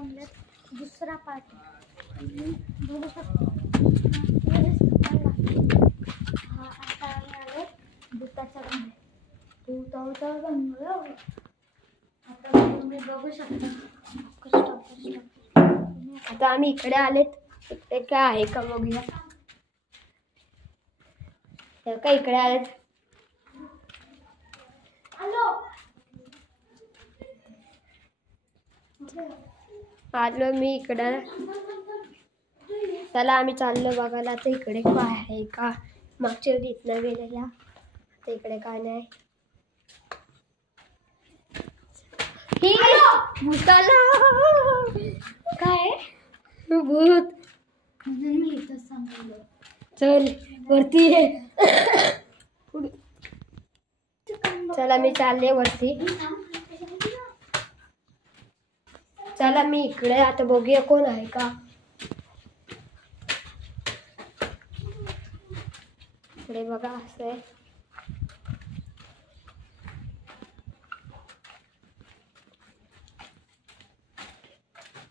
बंगल्यात दुसरा पार्ट बघू शकतो। हा आता आम्ही आलो भूताच्या भूताचा बंगला। आता तुम्ही बघू शकता। आता आम्ही इकडे आलेत, इकडे काय आहे का बघूया। का इकडे आलेत, आलो मी इकडे। चला आम्ही चाललो बघायला आता इकडे काय आहे का। मागच्या वेळी इथनं गेलेला, आता इकडे काय नाही। भूताला काय भूत मी इथं सांगितलं। चल वरती ये। चला मी चालले वरती। चला मी इकडे आता बघूया कोण आहे का। इकडे बघा असं आहे।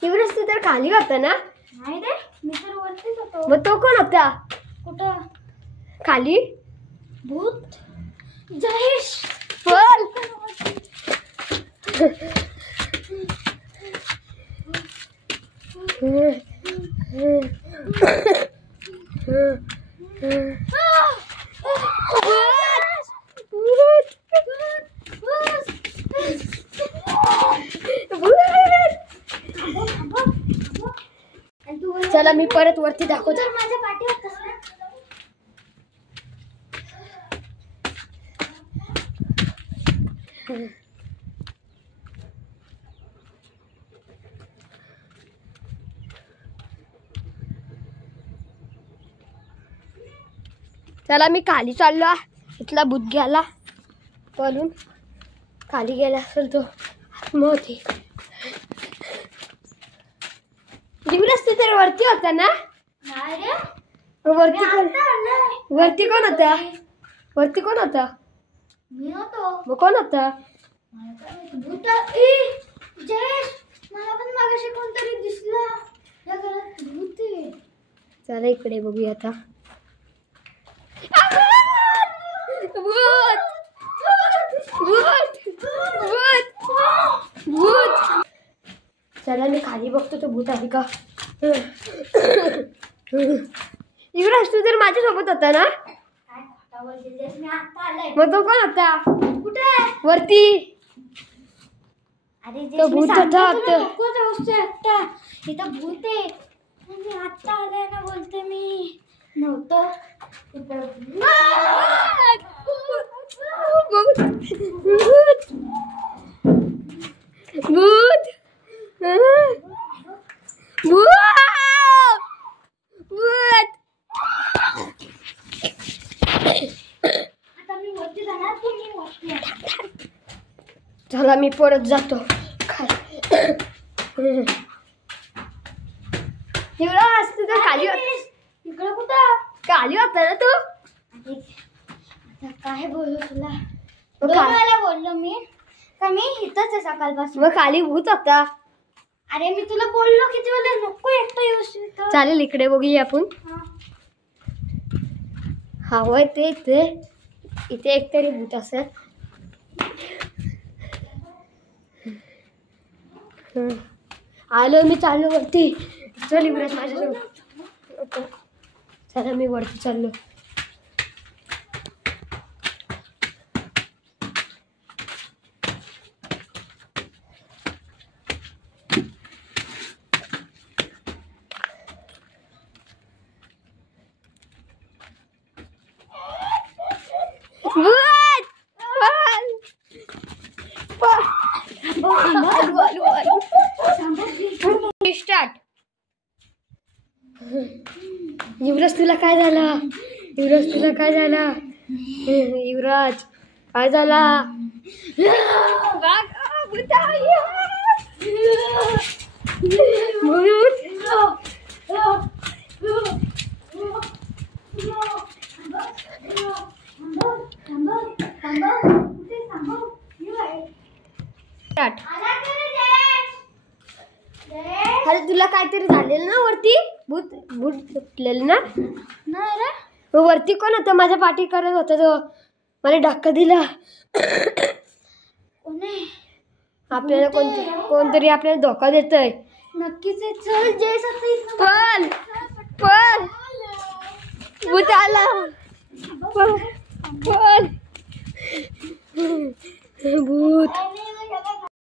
तू तर खाली होता ना? नाही रे, मी तर वरतीच होतो। मग तो कोण होता? कुठं खाली? भूत जयेश बोल। चला मी परत वरती दाखवतो। माझ्या पाठी होतास ना? चला मी खाली चाललो। इथला भूत गेला पळून, खाली गेला असेल तो मोठी। दिवस तू तर वरती होता ना? नाही रे, वरती कोण होता? वरती कोण होता? मी होतो। मग कोण होता? भूत जयेश, मला पण मागाशी कोणतरी दिसला। या घरात भूत आहे। चला इकडे बघूया आता। भूत भूत भूत भूत। चला मी खाली बघतो तो भूत आहे का। युवराज तू तर माझ्यासोबत होता ना? मग तो कोण होता? कुठे? वरती। अरे तो भूत होता। इथं भूत आहे। मी आता आले ना, बोलते मी नव्हतो। भूत भूत भूत। आता मी वरती जाणार, तुम्ही वरती। चला मी परत जातो। युवराज तू तर खाली होता। इकडे कुठं? खाली होता ना तू? आता काय बोलू तुला? बोललो मी का मी इथंच आहे सकाळपासून। मग खाली भूत होता। अरे मी तुला बोललो किती वेळा नको एकटं येऊ। चालेल इकडे बघूया आपण। हा होय ते इथे एकतरी भूत असेल। आलो मी, चाललो वरती। चल युवराज माझ्यासोबत। चला मी वरती चाललो। स्टार्ट। युवराज तुला काय झाला? युवराज तुला काय झाला? युवराज काय झाला? स्टार्ट। अरे तुला काहीतरी झालेलं ना वरती? भूत भूत सुटलेलं ना? नाही रे. मग वरती कोण होतं? माझ्या पाठी करत होता तो, मला धक्का दिला. आपल्याला कोणतरी आपल्याला धोका देतोय. नक्कीच आहे. चल जेस पण पण भूत आला. पण भूत